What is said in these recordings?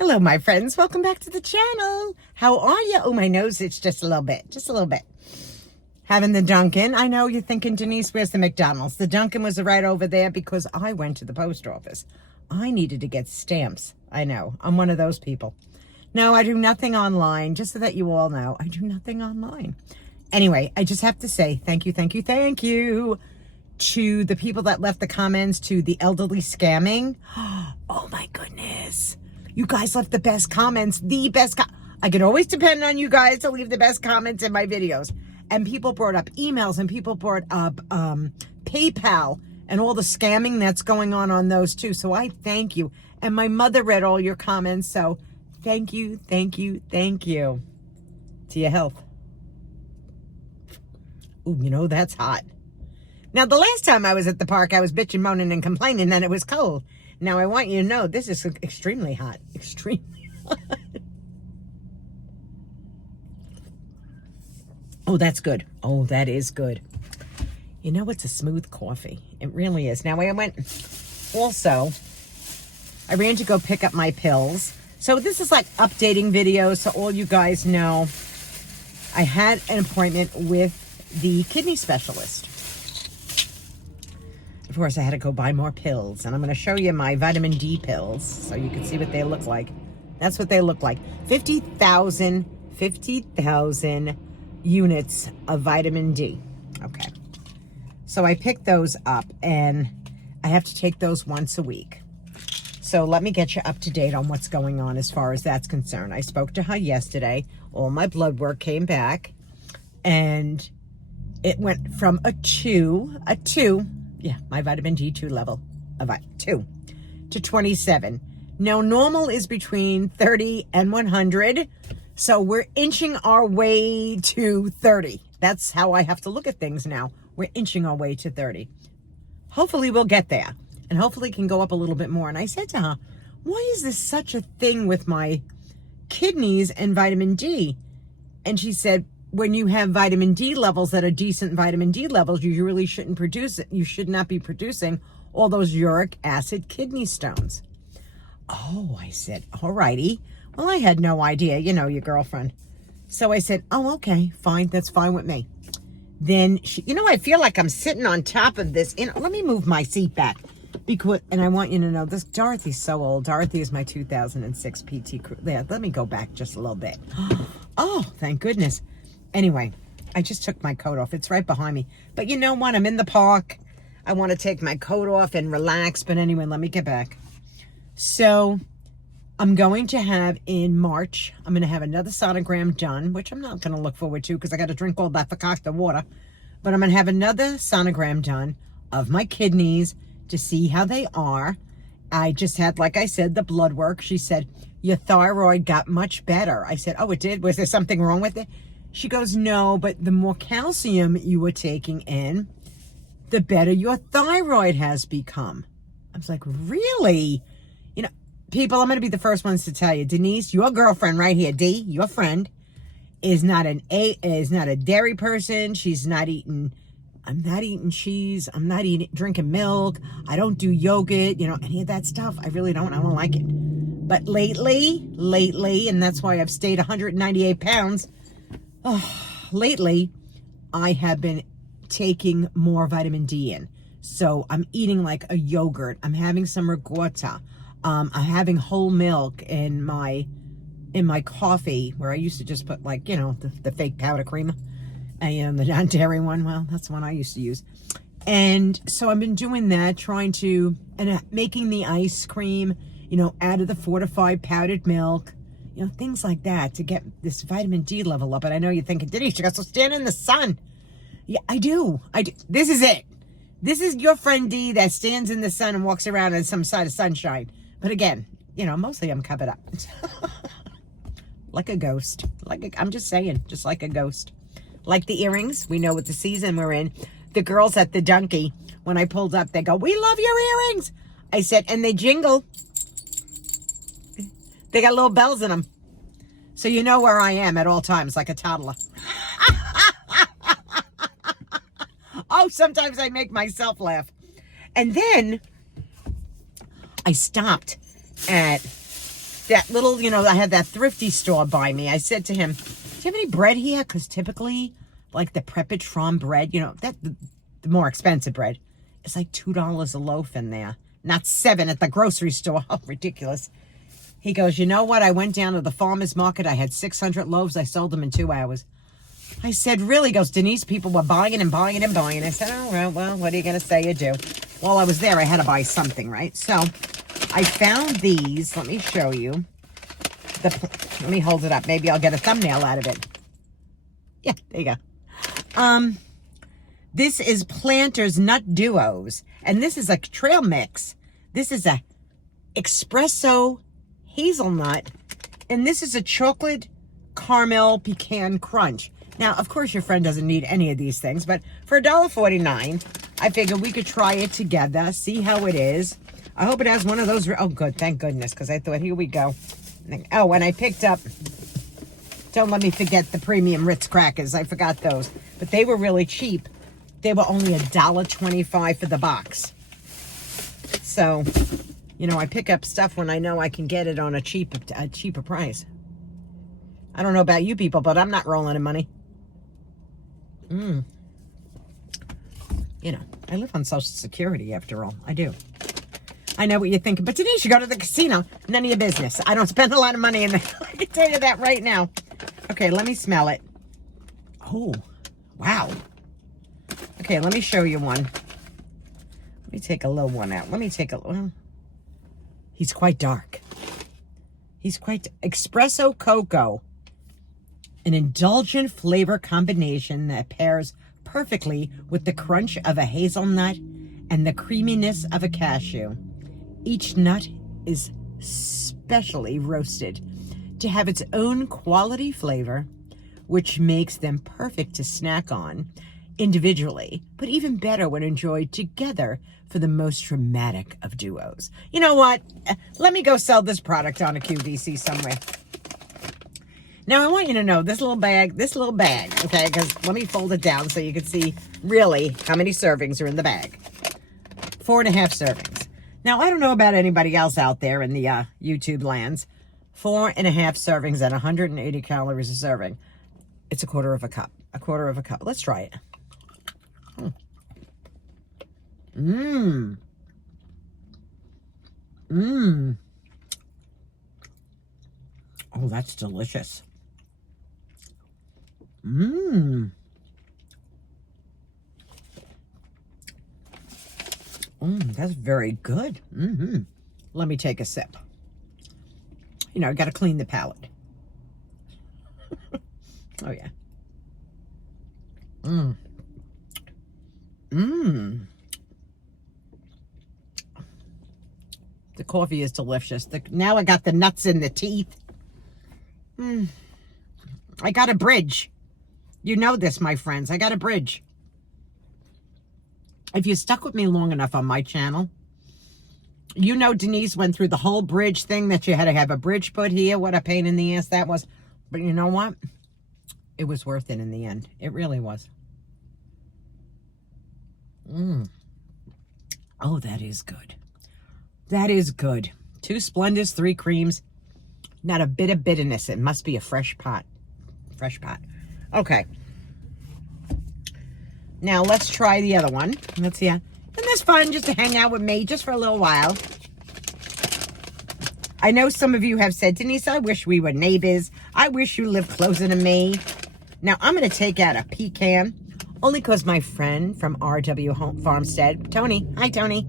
Hello, my friends. Welcome back to the channel. How are you? Oh, my nose itches just a little bit. Just a little bit. Having the Dunkin'. I know you're thinking, Denise, where's the McDonald's? The Dunkin' was right over there because I went to the post office. I needed to get stamps. I know. I'm one of those people. No, I do nothing online. Just so that you all know, I do nothing online. Anyway, I just have to say thank you to the people that left the comments to the elderly scamming. Oh, my goodness. You guys left the best comments, I can always depend on you guys to leave the best comments in my videos. And people brought up emails and people brought up PayPal and all the scamming that's going on those too. So I thank you. And my mother read all your comments. So thank you. To your health. Ooh, you know, that's hot. Now, the last time I was at the park, I was bitching, moaning, and complaining, and it was cold. Now, I want you to know this is extremely hot. Extremely hot. Oh, that's good. Oh, that is good. You know, it's a smooth coffee. It really is. Now, I ran to go pick up my pills. So this is like updating videos, so all you guys know. I had an appointment with the kidney specialist. Of course, I had to go buy more pills, and I'm going to show you my vitamin D pills so you can see what they look like. That's what they look like. 50,000 units of vitamin D. Okay. So I picked those up, and I have to take those once a week. So let me get you up to date on what's going on as far as that's concerned. I spoke to her yesterday. All my blood work came back, and it went from a 2, yeah, my vitamin D2 level of 2 to 27. Now, normal is between 30 and 100. So we're inching our way to 30. That's how I have to look at things now. We're inching our way to 30. Hopefully we'll get there. And hopefully it can go up a little bit more. And I said to her, why is this such a thing with my kidneys and vitamin D? And she said, when you have vitamin D levels that are decent vitamin D levels, you really shouldn't produce it. You should not be producing all those uric acid kidney stones. Oh, I said, all righty. Well, I had no idea, you know, your girlfriend. So I said, oh, okay, fine. That's fine with me. Then, I feel like I'm sitting on top of this. Let me move my seat back. And I want you to know, this Dorothy's so old. Dorothy is my 2006 PT crew. Yeah, let me go back just a little bit. Oh, thank goodness. Anyway, I just took my coat off. It's right behind me. But you know what? I'm in the park. I want to take my coat off and relax. But anyway, let me get back. So I'm going to have in March, I'm going to have another sonogram done, which I'm not going to look forward to because I got to drink all that fakakta water. But I'm going to have another sonogram done of my kidneys to see how they are. I just had, like I said, the blood work. She said, your thyroid got much better. I said, oh, it did? Was there something wrong with it? She goes, no, but the more calcium you were taking in, the better your thyroid has become. I was like, really? You know, people, I'm going to be the first ones to tell you, Denise, your girlfriend right here, D, your friend, is not a dairy person. She's not eating, I'm not eating cheese. I'm not drinking milk. I don't do yogurt, any of that stuff. I really don't. I don't like it. But lately, and that's why I've stayed 198 pounds, lately, I have been taking more vitamin D in. So I'm eating like a yogurt. I'm having some ricotta. I'm having whole milk in my coffee, where I used to just put the fake powder cream. The non-dairy one. Well, that's the one I used to use. And so I've been doing that, making the ice cream, out of the fortified powdered milk. Things like that to get this vitamin D level up. And I know you're thinking, Denise, you got to stand in the sun. Yeah, I do. This is it. This is your friend D that stands in the sun and walks around on some side of sunshine. But again, mostly I'm covered up. Like a ghost. I'm just saying, just like a ghost. Like the earrings. We know what the season we're in. The girls at the Donkey, when I pulled up, they go, we love your earrings. I said, and they jingle. They got little bells in them. So you know where I am at all times, like a toddler. Oh, sometimes I make myself laugh. And then I stopped at that little, I had that thrifty store by me. I said to him, do you have any bread here? Because typically, like the Prepitron bread, that the more expensive bread, it's like $2 a loaf in there. Not $7 at the grocery store. Oh, ridiculous. He goes, you know what? I went down to the farmer's market. I had 600 loaves. I sold them in 2 hours. I said, really? He goes, Denise, people were buying and buying and buying. I said, oh, well, what are you going to say you do? While I was there, I had to buy something, right? So I found these. Let me show you. Let me hold it up. Maybe I'll get a thumbnail out of it. Yeah, there you go. This is Planters Nut Duos. And this is a trail mix. This is a espresso hazelnut. And this is a chocolate caramel pecan crunch. Now, of course, your friend doesn't need any of these things, but for $1.49, I figured we could try it together, see how it is. I hope it has one of those. Oh, good. Thank goodness, because I thought, here we go. Oh, and I picked up, don't let me forget the premium Ritz crackers. I forgot those, but they were really cheap. They were only $1.25 for the box. So, I pick up stuff when I know I can get it on a cheaper price. I don't know about you people, but I'm not rolling in money. I live on Social Security after all. I do. I know what you're thinking, but Denise, you go to the casino. None of your business. I don't spend a lot of money in there. I can tell you that right now. Okay, let me smell it. Oh, wow. Okay, let me show you one. Let me take a little one out. Well, he's quite dark. He's quite espresso cocoa. An indulgent flavor combination that pairs perfectly with the crunch of a hazelnut and the creaminess of a cashew. Each nut is specially roasted to have its own quality flavor, which makes them perfect to snack on individually, but even better when enjoyed together for the most dramatic of duos. You know what? Let me go sell this product on a QVC somewhere. Now, I want you to know this little bag, okay, because let me fold it down so you can see really how many servings are in the bag. 4.5 servings. Now, I don't know about anybody else out there in the YouTube lands. 4.5 servings at 180 calories a serving. It's a quarter of a cup. Let's try it. Oh, that's delicious. That's very good. Let me take a sip. I got to clean the palate. Oh, yeah. The coffee is delicious. Now I got the nuts in the teeth. I got a bridge. You know this, my friends. I got a bridge. If you stuck with me long enough on my channel, Denise went through the whole bridge thing that you had to have a bridge put here. What a pain in the ass that was. But you know what? It was worth it in the end. It really was. Oh, that is good. That is good. 2 Splendors, 3 creams. Not a bit of bitterness. It must be a fresh pot. Okay. Now, let's try the other one. Let's see. Isn't this fun just to hang out with me just for a little while? I know some of you have said, Denise, I wish we were neighbors. I wish you lived closer to me. Now, I'm going to take out a pecan, only because my friend from RW Home Farmstead, Tony, hi, Tony,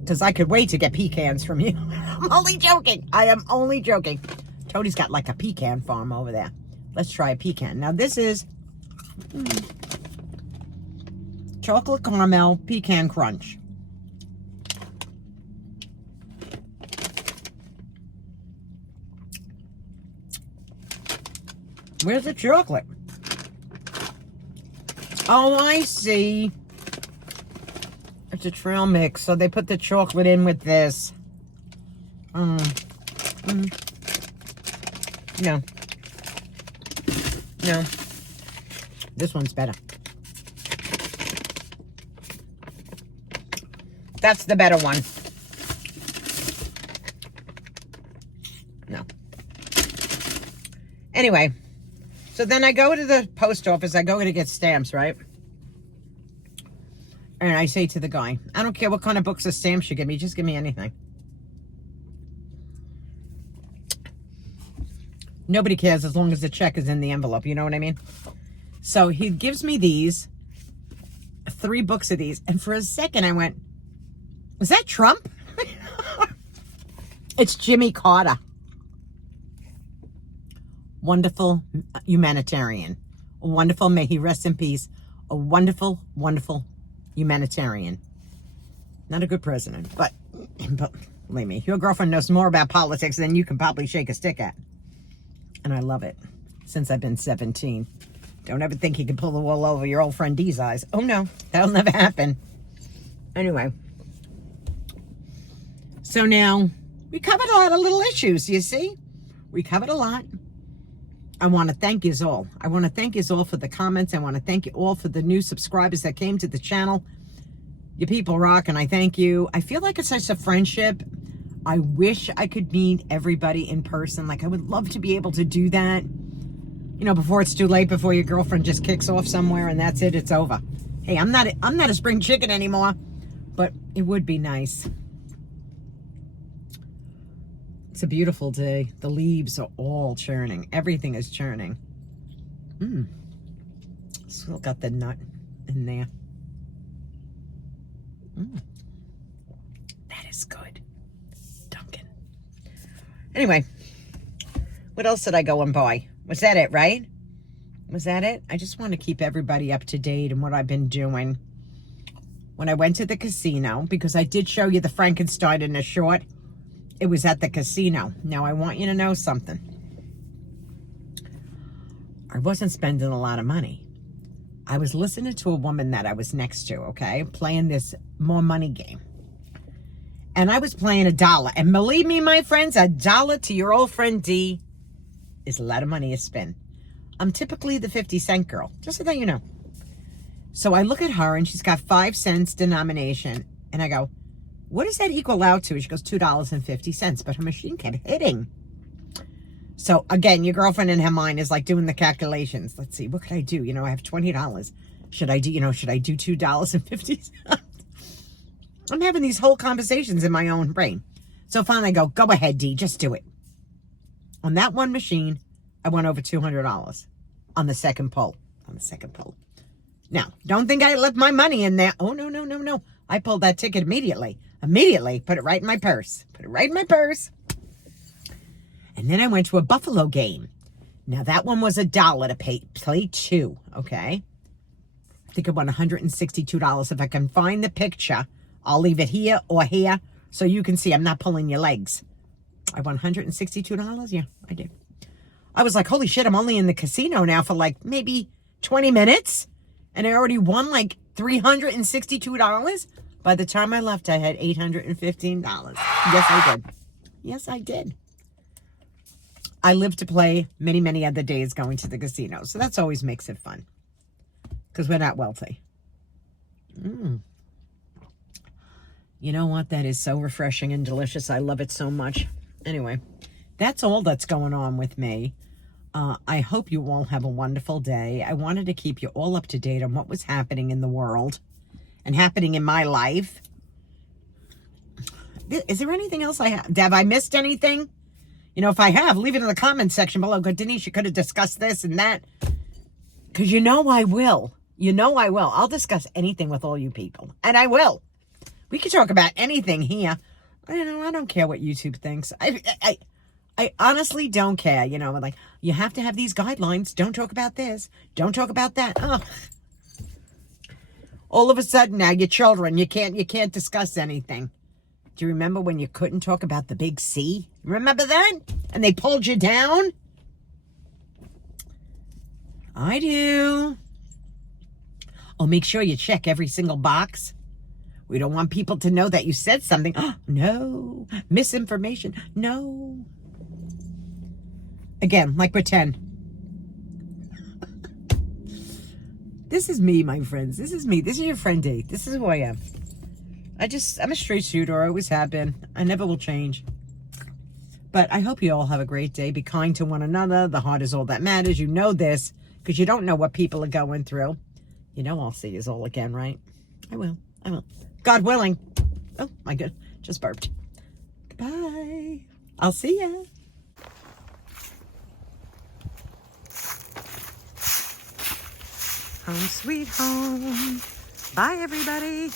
because I could wait to get pecans from you. I'm only joking. I am only joking. Tony's got like a pecan farm over there. Let's try a pecan. Now, this is chocolate caramel pecan crunch. Where's the chocolate? Oh, I see. It's a trail mix, so they put the chocolate in with this. No. This one's better. That's the better one. No. Anyway, so then I go to the post office. I go to get stamps, right? And I say to the guy, I don't care what kind of books or stamps you give me. Just give me anything. Nobody cares as long as the check is in the envelope. You know what I mean? So he gives me these, 3 books of these. And for a second I went, is that Trump? It's Jimmy Carter. Wonderful humanitarian. Wonderful, may he rest in peace. A wonderful, wonderful humanitarian. Not a good president, but believe me, your girlfriend knows more about politics than you can probably shake a stick at. And I love it. Since I've been 17. Don't ever think he can pull the wool over your old friend Dee's eyes. Oh no, that'll never happen. Anyway. So now, we covered a lot of little issues, you see? We covered a lot. I want to thank you all. I want to thank you all for the comments. I want to thank you all for the new subscribers that came to the channel. You people rock, and I thank you. I feel like it's such a friendship. I wish I could meet everybody in person. Like, I would love to be able to do that. You know, before it's too late, before your girlfriend just kicks off somewhere and that's it, it's over. Hey, I'm not a spring chicken anymore, but it would be nice. It's a beautiful day. The leaves are all churning. Everything is churning. Still got the nut in there. That is good. Duncan. Anyway, what else did I go and buy? Was that it, right? Was that it? I just want to keep everybody up to date on what I've been doing. When I went to the casino, because I did show you the Frankenstein in a short, it was at the casino. Now, I want you to know something. I wasn't spending a lot of money. I was listening to a woman that I was next to, okay, playing this more money game. And I was playing $1. And believe me, my friends, $1 to your old friend D is a lot of money to spend. I'm typically the 50-cent girl, just so that you know. So I look at her, and she's got 5 cents denomination. And I go, what does that equal out to? She goes, $2.50. But her machine kept hitting. So again, your girlfriend in her mind is like doing the calculations. Let's see, what could I do? You know, I have $20. Should I do $2.50? I'm having these whole conversations in my own brain. So finally I go ahead, D, just do it. On that one machine, I went over $200 on the second pull. Now, don't think I left my money in there. Oh, no. I pulled that ticket immediately. Put it right in my purse. And then I went to a Buffalo game. Now, that one was $1 to play 2, okay? I think I won $162. If I can find the picture, I'll leave it here or here so you can see I'm not pulling your legs. I won $162? Yeah, I did. I was like, holy shit, I'm only in the casino now for like maybe 20 minutes. And I already won like $362. By the time I left, I had $815. Yes, I did. I live to play many, many other days going to the casino. So that's always makes it fun. Because we're not wealthy. You know what? That is so refreshing and delicious. I love it so much. Anyway, that's all that's going on with me. I hope you all have a wonderful day. I wanted to keep you all up to date on what was happening in the world and happening in my life. Is there anything else have I missed anything? You know, if I have, leave it in the comments section below. Go, Denise, you could have discussed this and that. Because you know I will. I'll discuss anything with all you people. And I will. We can talk about anything here. You know, I don't care what YouTube thinks. I honestly don't care. You know, like, you have to have these guidelines. Don't talk about this. Don't talk about that. Oh. All of a sudden now, your children, you can't discuss anything. Do you remember when you couldn't talk about the big C? Remember that? And they pulled you down? I do. Oh, make sure you check every single box. We don't want people to know that you said something. Oh, no. Misinformation. No. Again, like pretend. This is me, my friends. This is me. This is your friend D. This is who I am. I'm a straight shooter. I always have been. I never will change. But I hope you all have a great day. Be kind to one another. The heart is all that matters. You know this because you don't know what people are going through. You know I'll see you all again, right? I will. I will. God willing. Oh, my God. Just burped. Goodbye. I'll see ya. Home sweet home. Bye, everybody.